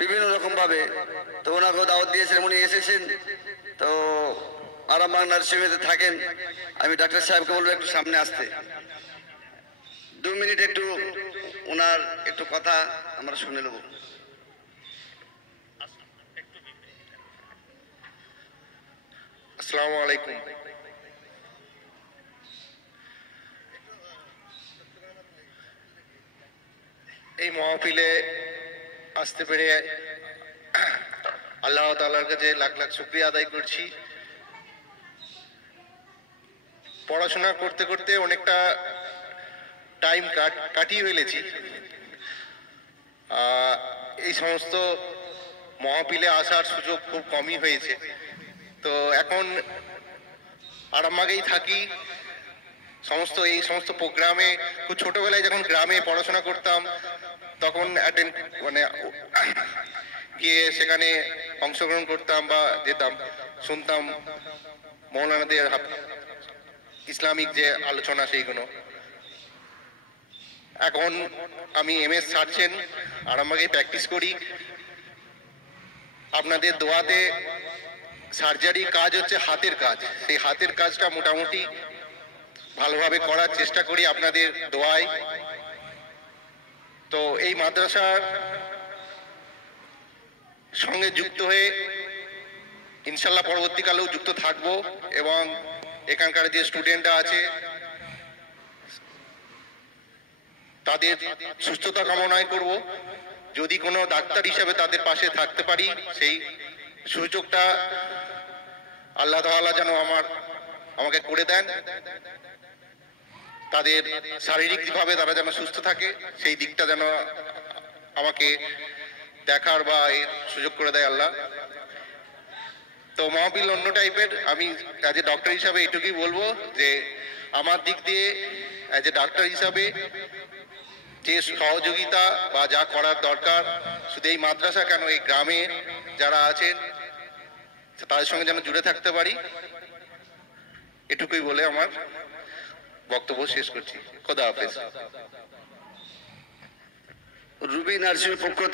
বিভিন্ন রকমভাবে। তো ওনাকেও দাওয়াত দিয়েছিলেন, উনি এসেছেন। তো আরামবাগ নার্সিংহোমে থাকেন। আমি ডাক্তার সাহেবকে বলবো একটু সামনে আসতে, 2 মিনিট একটু ওনার একটু কথা আমরা শুনে নেব। আসসালামু আলাইকুম। এই মাহফিলে আসতে পেরে আল্লাহ তাআলার কাছে লাখ লাখ শুকরিয়া আদায় করছি। পড়াশোনা করতে করতে অনেকটা টাইম কাটিয়ে ফেলেছি। এই সমস্ত মাহফিলে আসার সুযোগ খুব কমই হয়েছে। তো এখন আরামবাগেই থাকি। এই সমস্ত প্রোগ্রামে খুব ছোটবেলায় যখন গ্রামে পড়াশোনা করতাম তখন গিয়ে সেখানে অংশগ্রহণ করতাম বা যেতাম, শুনতাম মৌলানাদের ইসলামিক যে আলোচনা সেইগুলো। এখন আমি MS সার্জেন, আরামবাগে প্র্যাকটিস করি। আপনাদের দোয়াতে সার্জারি কাজ হচ্ছে হাতের কাজ, সেই হাতের কাজটা মোটামুটি ভালোভাবে করার চেষ্টা করি আপনাদের দোয়ায়। তো এই মাদ্রাসার সঙ্গে যুক্ত হয়ে ইনশাল্লাহ পরবর্তীকালেও যুক্ত থাকব এবং এখানকার যে স্টুডেন্টরা আছে তাদের সুস্থতা কামনাই করব। যদি কোনো ডাক্তার হিসাবে তাদের পাশে থাকতে পারি সেই সুযোগটা আল্লাহ তাআলা যেন আমাকে করে দেন। তাদের শারীরিকভাবে তারা যেন সুস্থ থাকে সেই দিকটা যেন আমাকে দেখার বা এর সুযোগ করে দেয় আল্লাহ। তো মাহফিল অন্য টাইপের। আমি অ্যাজ এ ডক্টর হিসাবে এটুকুই বলবো যে আমার দিক দিয়ে অ্যাজ এ ডাক্তার হিসাবে যে সহযোগিতা বা যা করার দরকার শুধু এই মাদ্রাসা কেন, এই গ্রামে যারা আছেন তাদের সঙ্গে যেন জুড়ে থাকতে পারি, এটুকুই বলে আমার বক্তব্য শেষ করছি। খোদা হাফেজ। রুবি নার্সিংয়ের পক্ষ